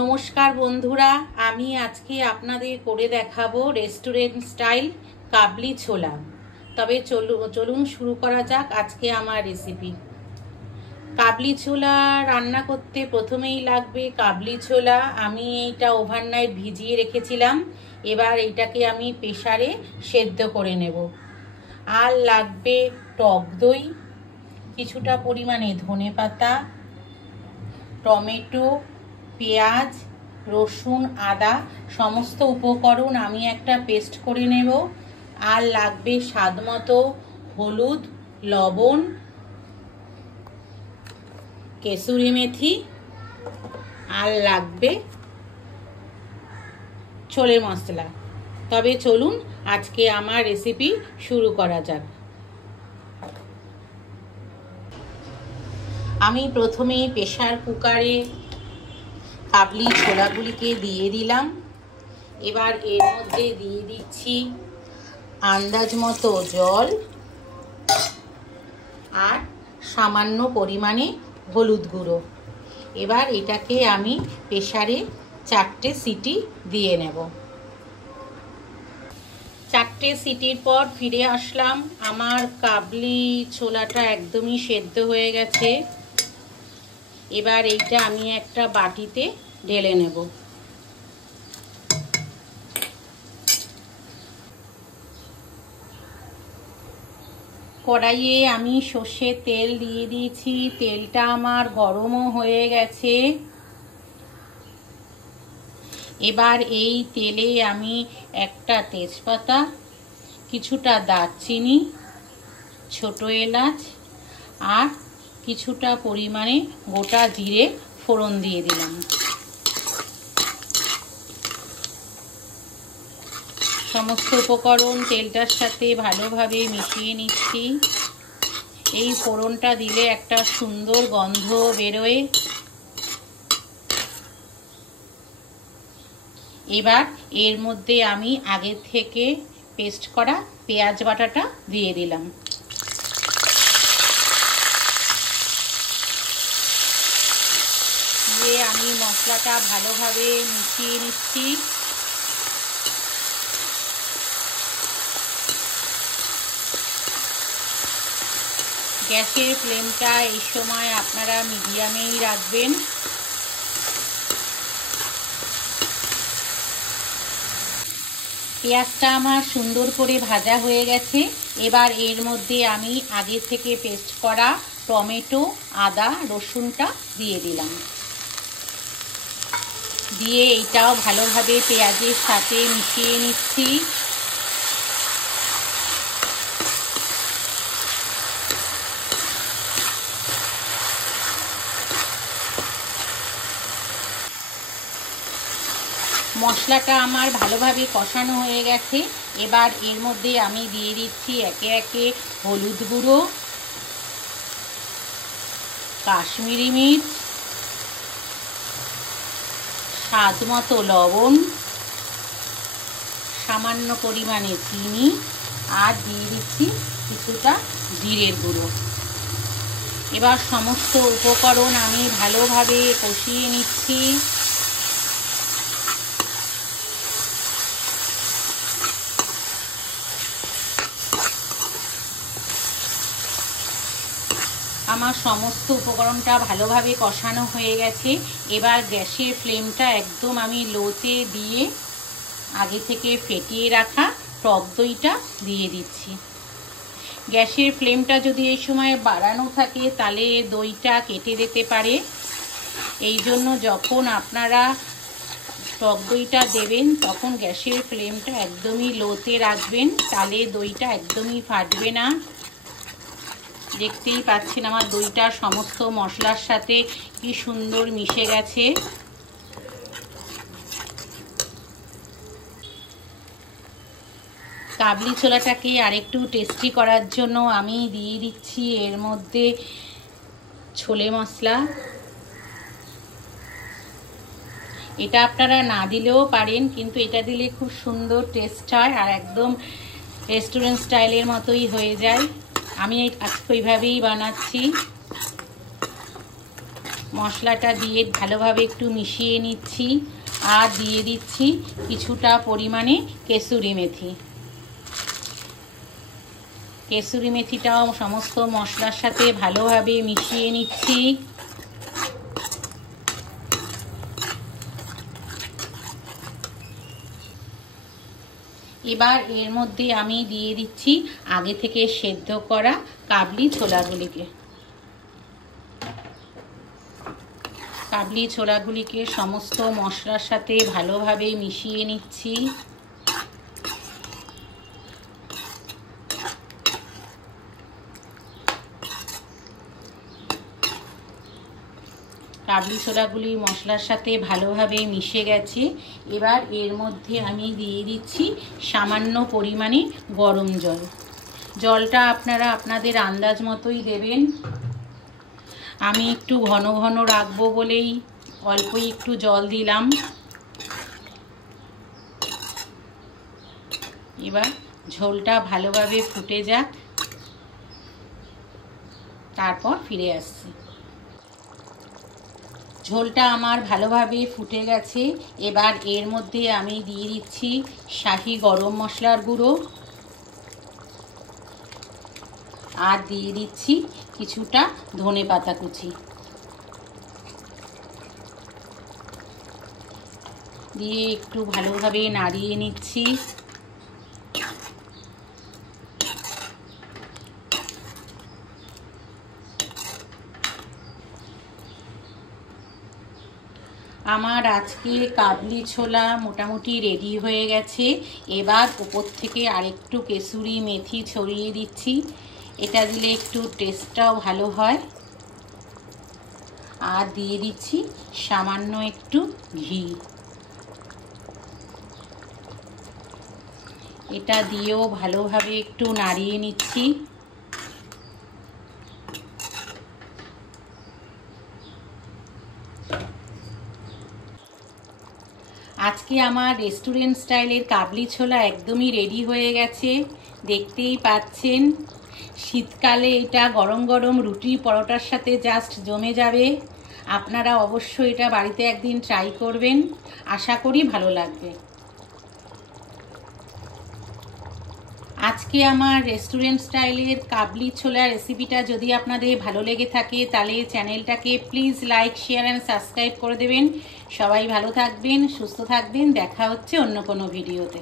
নমস্কার বন্ধুরা, আমি আজকে আপনাদের করে দেখাবো রেস্টুরেন্ট স্টাইল কাবলি ছোলা। তবে চলুন শুরু করা যাক আজকে আমার রেসিপি। কাবলি ছোলা রান্না করতে প্রথমেই লাগবে কাবলি ছোলা। আমি এইটা ওভারনাইট ভিজিয়ে রেখেছিলাম। এবার এইটাকে আমি প্রেসারে সেদ্ধ করে নেব। আর লাগবে টক দই, কিছুটা পরিমাণে ধনেপাতা, টমেটো, পেঁয়াজ, রসুন, আদা সমস্ত উপকরণ আমি একটা পেস্ট করে নেব। আর লাগবে স্বাদমতো হলুদ, লবণ, কেসুরি মেথি, আর লাগবে ছোলে মশলা। তবে চলুন আজকে আমার রেসিপি শুরু করা যাক। আমি প্রথমে প্রেসার কুকারে কাবলি ছোলাগুলিকে দিয়ে দিলাম। এবার এর মধ্যে দিয়ে দিচ্ছি আন্দাজ মতো জল আর সামান্য পরিমাণে হলুদ গুঁড়ো। এবার এটাকে আমি প্রেসারে 4টে সিটি দিয়ে নেব। 4টে সিটির পর ফিরে আসলাম। আমার কাবলি ছোলাটা একদমই সেদ্ধ হয়ে গেছে। এবার এইটা আমি একটা বাটিতে ঢেলে নেব। কড়াইয়ে আমি সর্ষের তেল দিয়ে দিয়েছি। তেলটা আমার গরমও হয়ে গেছে। এবার এই তেলে আমি একটা তেজপাতা, কিছুটা দারচিনি, ছোট এলাচ আর কিছুটা পরিমাণে গোটা জিরে ফোড়ন দিয়ে দিলাম। সমস্ত উপকরণ তেলটার সাথে ভালোভাবে মিশিয়ে নিচ্ছি। এই ফোড়নটা দিলে একটা সুন্দর গন্ধ বেরোয়। এবার এর মধ্যে আমি আগে থেকে পেস্ট করা পেঁয়াজ বাটাটা দিয়ে দিলাম। দিয়ে আমি মশলাটা ভালোভাবে মিশিয়ে নিচ্ছি। গ্যাসের ফ্লেমটা এই সময় আপনারা মিডিয়ামেই রাখবেন। পেঁয়াজটা আমার সুন্দর করে ভাজা হয়ে গেছে। এবার এর মধ্যে আমি আগে থেকে পেস্ট করা টমেটো, আদা, রসুনটা দিয়ে দিলাম। দিয়ে এইটাও ভালোভাবে পেঁয়াজের সাথে মিশিয়ে নিচ্ছি। মশলাটা আমার ভালোভাবে কষানো হয়ে গেছে। এবার এর মধ্যে আমি দিয়ে দিচ্ছি একে একে হলুদ গুঁড়ো, কাশ্মীরি মির্চ, স্বাদ মতো লবণ, সামান্য পরিমাণে চিনি আর দিয়ে দিচ্ছি কিছুটা জিরের গুঁড়ো। এবার সমস্ত উপকরণ আমি ভালোভাবে কষিয়ে নিচ্ছি। আমার সমস্ত উপকরণটা ভালোভাবে কষানো হয়ে গেছে। এবার গ্যাসের ফ্লেমটা একদম আমি লোতে দিয়ে আগে থেকে ফেটিয়ে রাখা টক দইটা দিয়ে দিচ্ছি। গ্যাসের ফ্লেমটা যদি এই সময় বাড়ানো থাকে তাহলে দইটা কেটে যেতে পারে। এই জন্য যখন আপনারা টক দইটা দেবেন তখন গ্যাসের ফ্লেমটা একদমই লোতে রাখবেন, তাহলে দইটা একদমই ফাটবে না। দেখতেই পাচ্ছেন আমার দইটা সমস্ত মশলার সাথে কি সুন্দর মিশে গেছে। কাবলি ছোলাটাকে আরেকটু টেস্টি করার জন্য আমি দিয়ে দিচ্ছি এর মধ্যে ছোলে মশলা। এটা আপনারা না দিলেও পারেন, কিন্তু এটা দিলে খুব সুন্দর টেস্ট হয় আর একদম রেস্টুরেন্ট স্টাইলের মতোই হয়ে যায়। আমি আজকে ওইভাবেই বানাচ্ছি। মশলাটা দিয়ে ভালোভাবে একটু মিশিয়ে নিচ্ছি আর দিয়ে দিচ্ছি কিছুটা পরিমাণে কেসুরি মেথি। কেসুরি মেথিটাও সমস্ত মশলার সাথে ভালোভাবে মিশিয়ে নিচ্ছি। এবার এর মধ্যে আমি দিয়ে দিচ্ছি আগে থেকে সেদ্ধ করা কাবলি ছোলাগুলিকে। কাবলি ছোলাগুলিকে সমস্ত মশলার সাথে ভালোভাবে মিশিয়ে নিচ্ছি। কাবলি ছোলাগুলি মশলার সাথে ভালোভাবে মিশে গেছে। এবার এর মধ্যে আমি দিয়ে দিচ্ছি সামান্য পরিমাণে গরম জল। জলটা আপনারা আপনাদের আন্দাজ মতোই দেবেন। আমি একটু ঘন ঘন রাখবো বলেই অল্পই একটু জল দিলাম। এবার ঝোলটা ভালোভাবে ফুটে যাক, তারপর ফিরে আসছি। ঝোলটা আমার ভালোভাবে ফুটে গেছে। এবার এর মধ্যে আমি দিয়ে দিচ্ছি শাহি গরম মশলার গুঁড়ো আর দিয়ে দিচ্ছি কিছুটা ধনেপাতা কুচি। দিয়ে একটু ভালোভাবে নাড়িয়ে নিচ্ছি। আমার আজকে কাবলি ছোলা মোটামুটি রেডি হয়ে গেছে। এবার উপর থেকে আরেকটু কেসুরি মেথি ছড়িয়ে দিচ্ছি। এটা দিলে একটু টেস্টটাও ভালো হয়। আর দিয়ে দিচ্ছি সামান্য একটু ঘি। এটা দিয়েও ভালোভাবে একটু নাড়িয়ে নিচ্ছি। আজকে আমার রেস্টুরেন্ট স্টাইলের কাবলি ছোলা একদমই রেডি হয়ে গেছে, দেখতেই পাচ্ছেন। শীতকালে এটা গরম গরম রুটি পরোটার সাথে জাস্ট জমে যাবে। আপনারা অবশ্যই এটা বাড়িতে একদিন ট্রাই করবেন, আশা করি ভালো লাগবে। আজকে আমার রেস্টুরেন্ট স্টাইলের কাবলি ছোলা রেসিপিটা যদি আপনাদের ভালো লেগে থাকে তাহলে চ্যানেলটাকে please like, share and subscribe করে দেবেন। সবাই ভালো থাকবেন, সুস্থ থাকবেন। দেখা হচ্ছে অন্য কোনো ভিডিওতে।